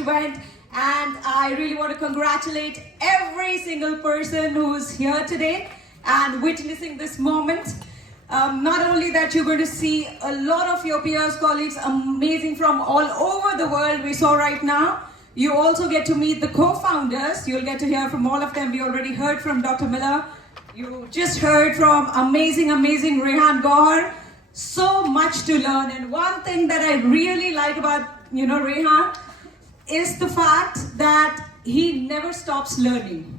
event, and I really want to congratulate every single person who's here today and witnessing this moment. Not only that, you're going to see a lot of your peers, colleagues, amazing from all over the world we saw right now. You also get to meet the co-founders. You'll get to hear from all of them. We already heard from Dr. Miller. You just heard from amazing Rehan Gohar. So much to learn. And one thing that I really like about, Rehan is the fact that he never stops learning.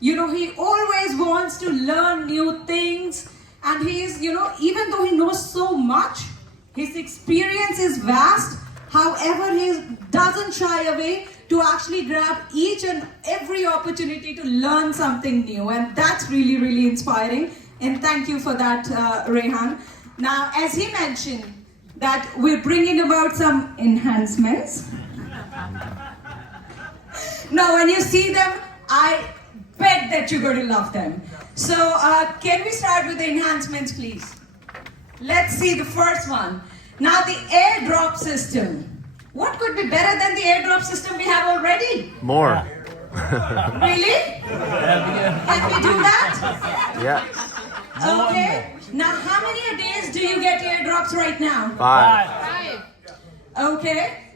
He always wants to learn new things. And he is, even though he knows so much, his experience is vast. However, he doesn't shy away to actually grab each and every opportunity to learn something new. And that's really, really inspiring. And thank you for that, Rehan. Now, as he mentioned, that we're bringing about some enhancements. Now, when you see them, I bet that you're going to love them. So, can we start with the enhancements, please? Let's see the first one. Now, the airdrop system. What could be better than the airdrop system we have already? More. Really? Can we do that? Yes. Okay. Now, how many days do you get airdrops right now? 5. Okay.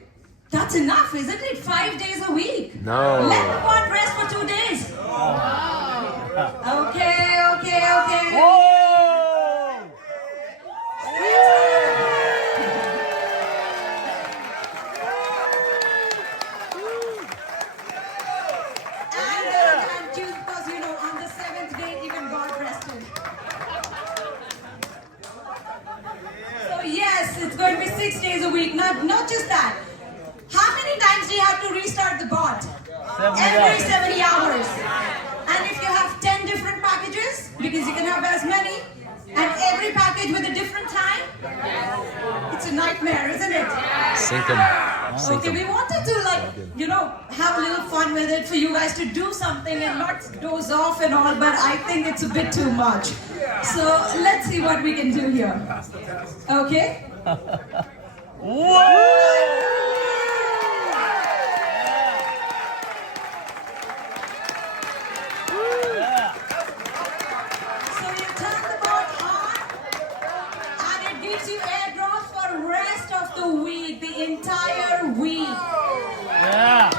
That's enough, isn't it? 5 days a week. No. Let the bot rest for 2 days. Okay. Whoa! And because on the 7th day, even God rested. So yes, it's going to be 6 days a week. Not just that. How many times do you have to restart the bot? Every 70 hours. And if you have 10 different packages, because you can have as many, and every package with a different time, it's a nightmare, isn't it? Sync them. Okay, we wanted to have a little fun with it for you guys to do something and not doze off and all, but I think it's a bit too much. So let's see what we can do here. Okay? Whoa! So you turn the bot on and it gives you airdrops for the rest of the week, the entire week. Yeah.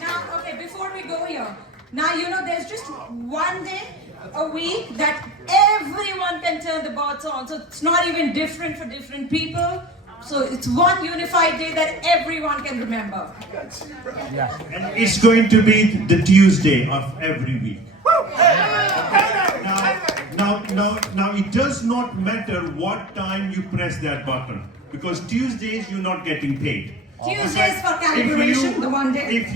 Now, okay, before we go here, now there's just one day a week that everyone can turn the bots on. So it's not even different for different people. So it's one unified day that everyone can remember. And it's going to be the Tuesday of every week. Now it does not matter what time you press that button, because Tuesdays you're not getting paid. Tuesdays for calibration, the one day. If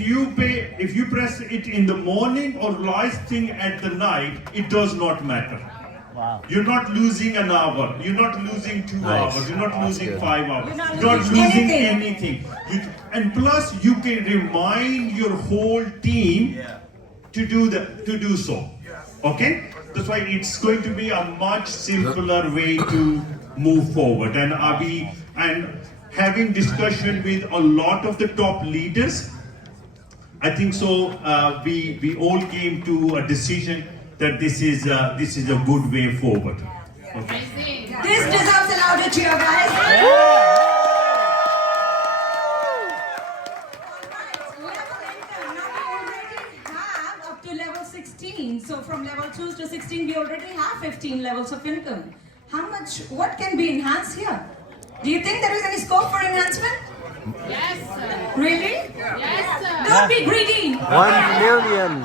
you press it in the morning or last thing at the night, it does not matter. Wow. You're not losing an hour. You're not losing 2 Nice. hours. You're not That's losing good. 5 hours. You're not You're not losing losing anything. anything. And plus, you can remind your whole team to do so. Okay? That's why it's going to be a much simpler way to move forward. And having discussion with a lot of the top leaders, I think so. We all came to a decision that this is a good way forward. Okay. This deserves a louder cheer, guys. Level income. Now we already have up to level 16. So from level 2 to 16, we already have 15 levels of income. What can be enhanced here? Do you think there is any scope for enhancement? Yes, sir. Really? Yes, sir. Don't be greedy. 1 million.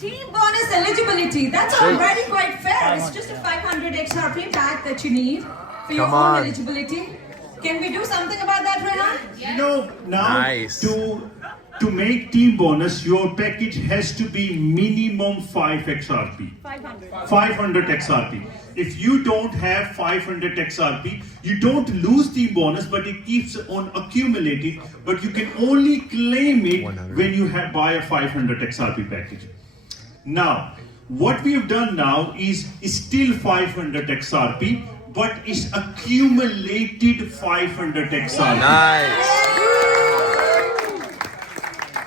Team bonus eligibility. That's already quite fair. It's just a 500 XRP pack that you need for your Come own on. eligibility. Can we do something about that, Rehan? Now Nice. to make team bonus, your package has to be minimum 5 XRP. 500. 500 XRP. if you don't have 500 XRP, you don't lose the bonus, but it keeps on accumulating. But you can only claim it 100. when you buy a 500 XRP package. Now, what we have done now is still 500 XRP, but it's accumulated 500 XRP. Nice.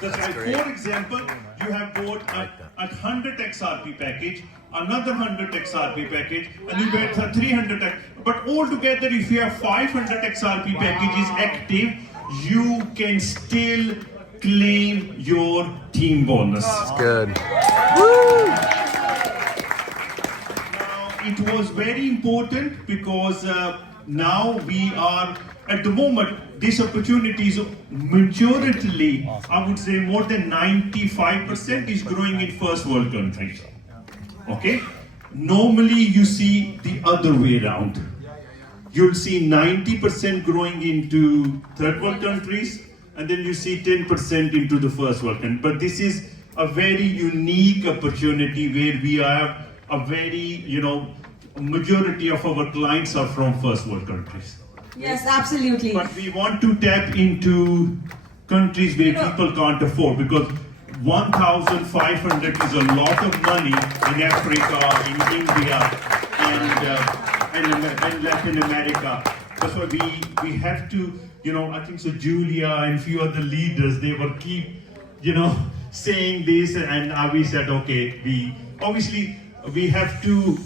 That's right. great. For example, you have bought a 100 XRP package, another 100 XRP package, and you get a 300 but altogether, if you have 500 XRP packages active, you can still claim your team bonus. That's good. Now, it was very important because now we are, at the moment, this opportunity is majority, I would say more than 95% is growing in first world countries. Okay? Normally you see the other way around. You'll see 90% growing into third world countries, and then you see 10% into the first world country. But this is a very unique opportunity where we have a very, majority of our clients are from first world countries. Yes, absolutely. But we want to tap into countries where people can't afford, because 1,500 is a lot of money in Africa, in India, and Latin America. That's why we have to, I think so Julia and few other leaders, they will keep, saying this, and we said, okay, we have to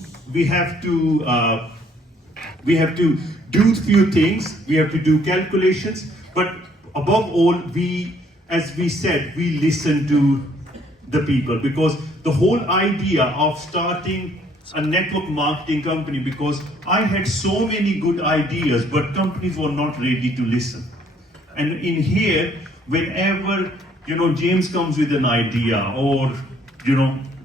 do few things, we have to do calculations, but above all, as we said, we listen to the people, because the whole idea of starting a network marketing company, because I had so many good ideas, but companies were not ready to listen. And in here, whenever, James comes with an idea, or,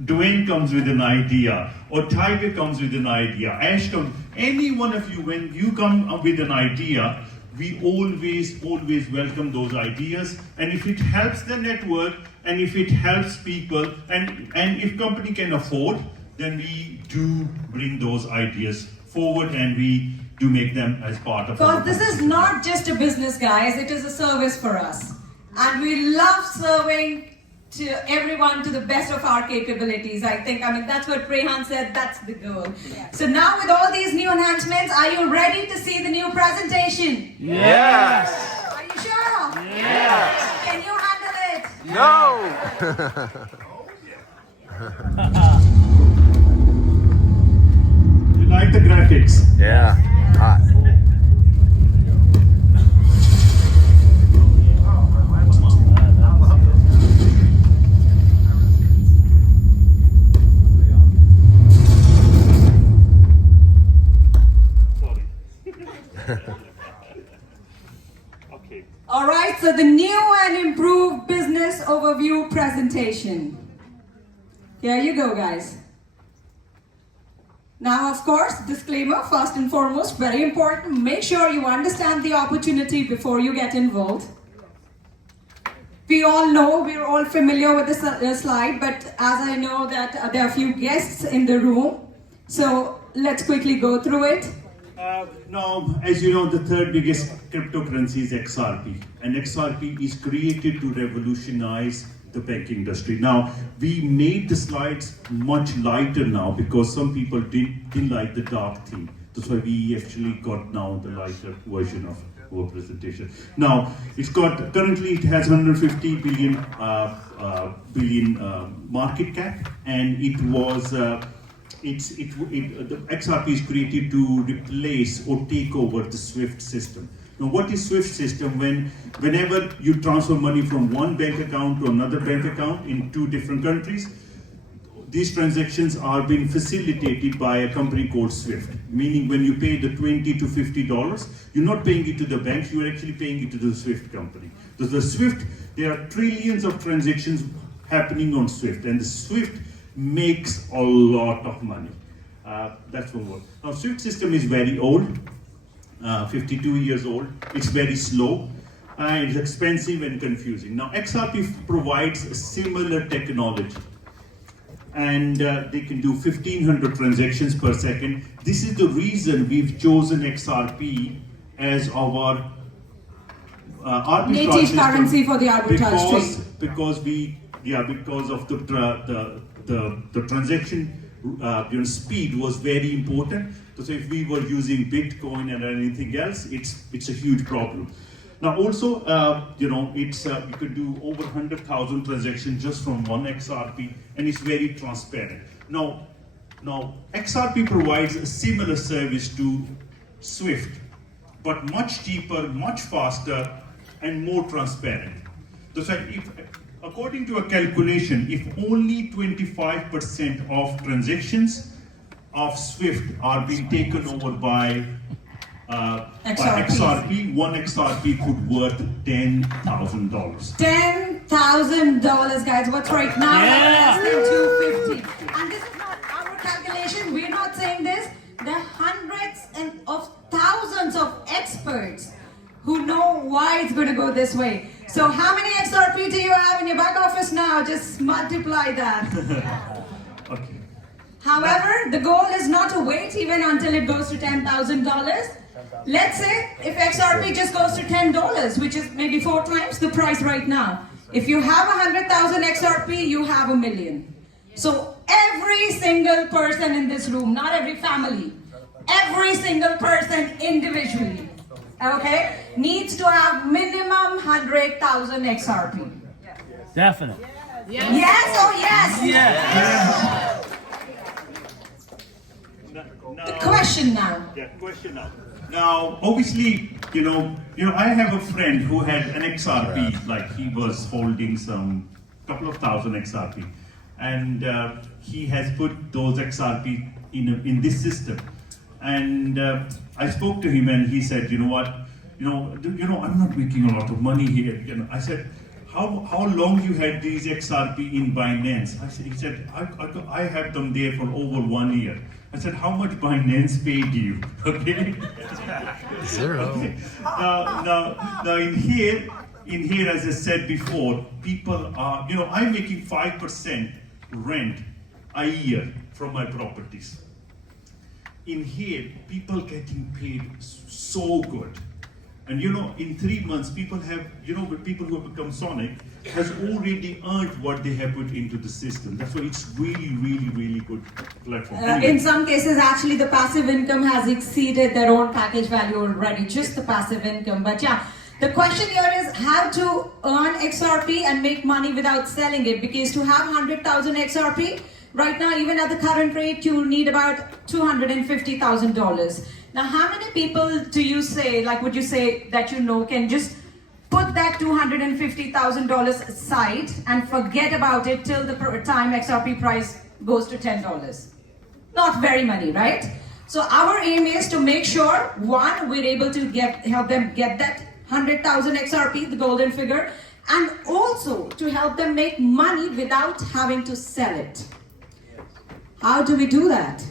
Dwayne comes with an idea, or Tiger comes with an idea, Ash comes, any one of you, when you come up with an idea, we always welcome those ideas. And if it helps the network, and if it helps people, and if company can afford, then we do bring those ideas forward, and we do make them as part of our Because this is not just a business, guys, it is a service for us. And we love serving to everyone to the best of our capabilities. I mean, that's what Rehan said, that's the goal. Yeah. So now with all these new enhancements, are you ready to see the new presentation? Yes. Are you sure? Yes. Can you handle it? No. You like the graphics? Yeah. Hot. Okay. All right, so the new and improved business overview presentation. Here you go, guys. Now, of course, disclaimer, first and foremost, very important, make sure you understand the opportunity before you get involved. We all know, we're all familiar with the slide, but as I know that there are a few guests in the room, so let's quickly go through it. Now, as you know, the third biggest cryptocurrency is XRP, and XRP is created to revolutionize the banking industry. Now, we made the slides much lighter now because some people didn't like the dark theme. That's why we actually got now the lighter version of our presentation. Now, currently it has 150 billion market cap, and it was. The XRP is created to replace or take over the SWIFT system. Now, what is SWIFT system? Whenever you transfer money from one bank account to another bank account in two different countries, these transactions are being facilitated by a company called SWIFT. Meaning, when you pay the $20 to $50, you're not paying it to the banks, you are actually paying it to the SWIFT company. So the SWIFT, there are trillions of transactions happening on SWIFT, and the SWIFT makes a lot of money. That's one word. Now, SWIFT system is very old, 52 years old. It's very slow, and it's expensive and confusing. Now, XRP provides a similar technology. and they can do 1,500 transactions per second. This is the reason we've chosen XRP as our arbitrage Native system, currency for the arbitrage because of the transaction speed was very important. So if we were using Bitcoin and anything else, it's a huge problem. Now also, you could do over 100,000 transactions just from one XRP, and it's very transparent. Now XRP provides a similar service to SWIFT, but much cheaper, much faster, and more transparent. So according to a calculation, if only 25% of transactions of SWIFT are being taken over by XRP, one XRP could worth $10,000. $10,000, guys. What's right now? Yeah. Less than 250. And this is not our calculation. We're not saying this. There are hundreds of thousands of experts who know why it's going to go this way. So how many XRP do you have in your back office now? Just multiply that. Okay. However, the goal is not to wait even until it goes to $10,000. Let's say if XRP just goes to $10, which is maybe 4 times the price right now. If you have 100,000 XRP, you have $1 million. So every single person in this room, not every family, every single person individually, okay, needs to have minimum 100,000 XRP. Definitely. Yes or yes? Yeah. The question now. Yeah, question now. Now, obviously, I have a friend who had an XRP, like he was holding some couple of thousand XRP, and he has put those XRP in this system. And I spoke to him, and he said, you know what, I'm not making a lot of money here. I said, how long you had these XRP in Binance? He said, I have them there for over 1 year. I said, how much Binance paid you? Okay. 0. Okay. Now in here, as I said before, people are, I'm making 5% rent a year from my properties. In here, people getting paid so good. And in 3 months, people have, people who have become Sonic has already earned what they have put into the system. That's why it's really, really, really good platform. In some cases, actually, the passive income has exceeded their own package value already, just the passive income. But yeah, the question here is how to earn XRP and make money without selling it. Because to have 100,000 XRP, right now, even at the current rate, you need about $250,000. Now, how many people do you say, would you say that can just put that $250,000 aside and forget about it till the time XRP price goes to $10? Not very many, right? So our aim is to make sure, one, we're able to help them get that 100,000 XRP, the golden figure, and also to help them make money without having to sell it. How do we do that?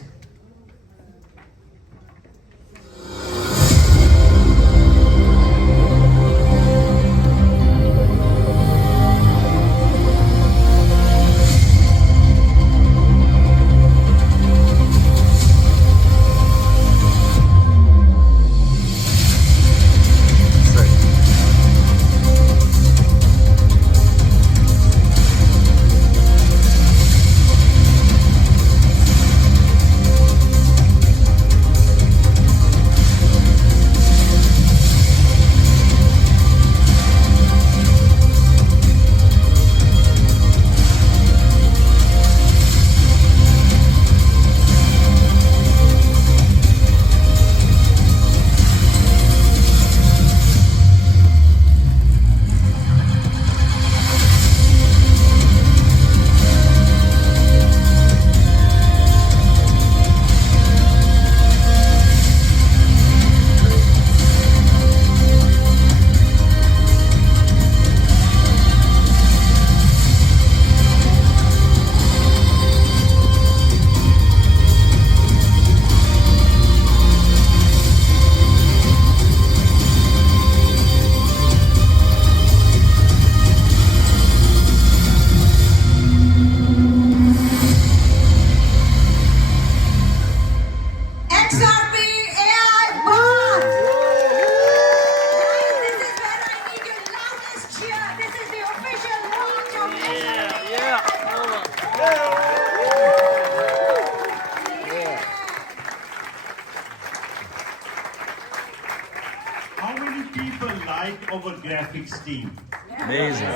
official launch of XRP. How many people like our graphics team? Amazing.